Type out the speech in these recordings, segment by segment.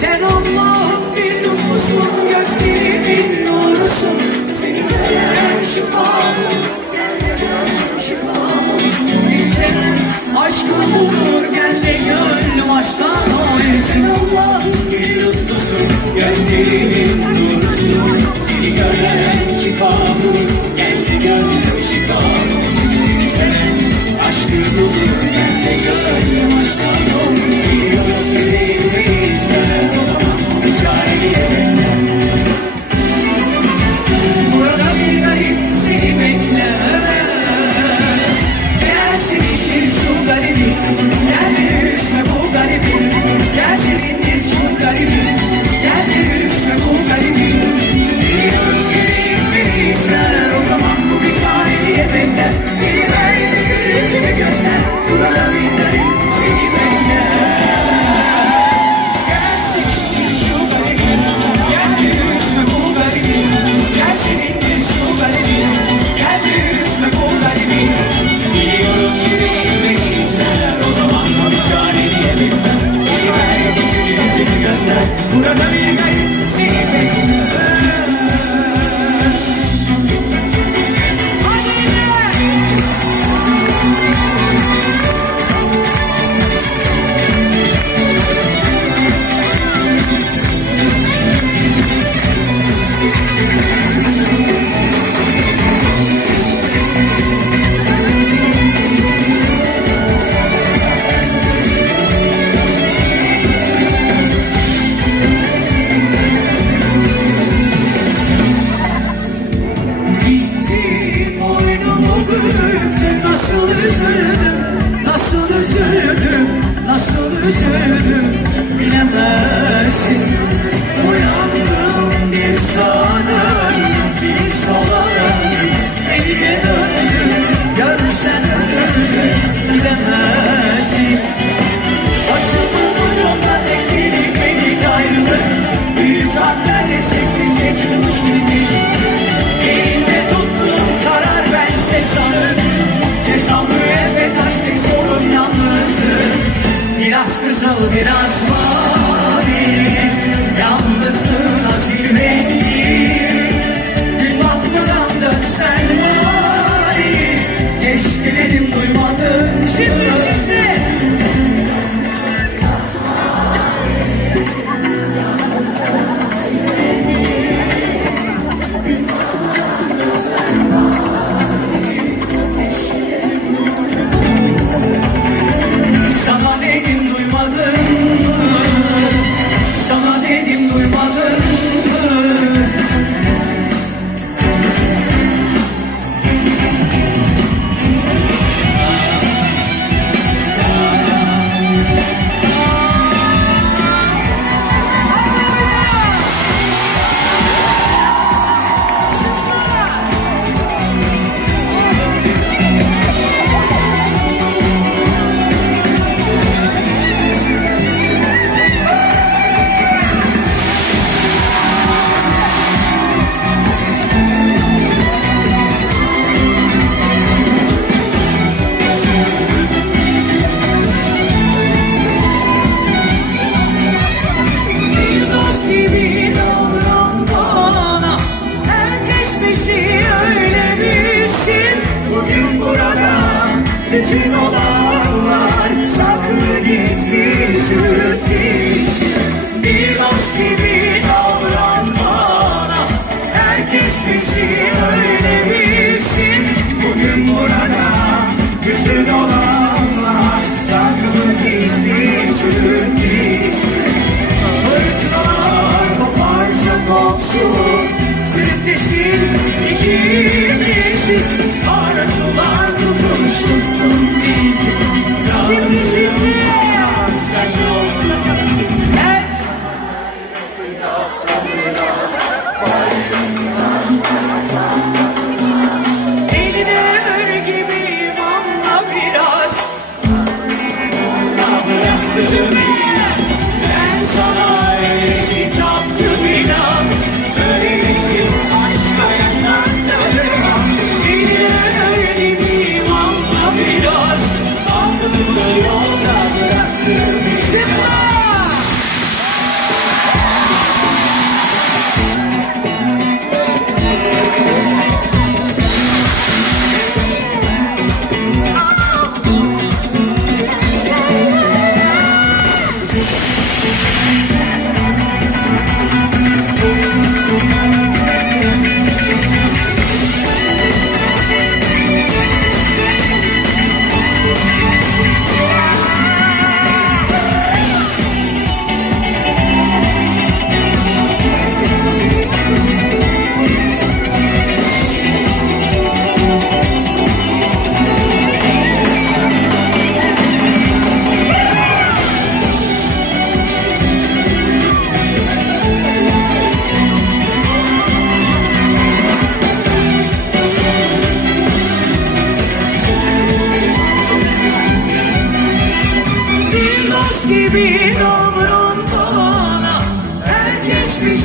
Se göster Burada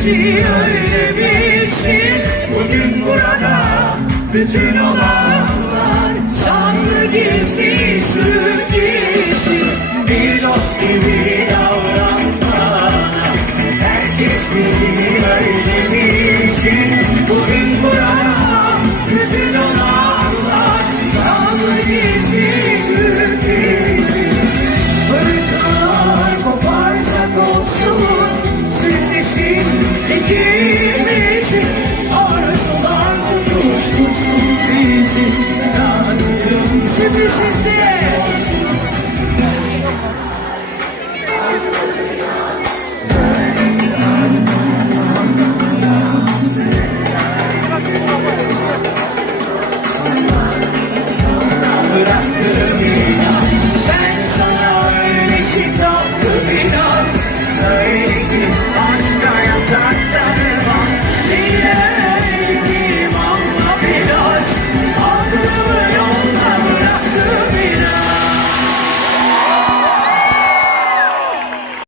kişi öyle bilsin Bugün burada bütün olanlar Saklı gizli sürprizi Bir dost gibi davran perdi.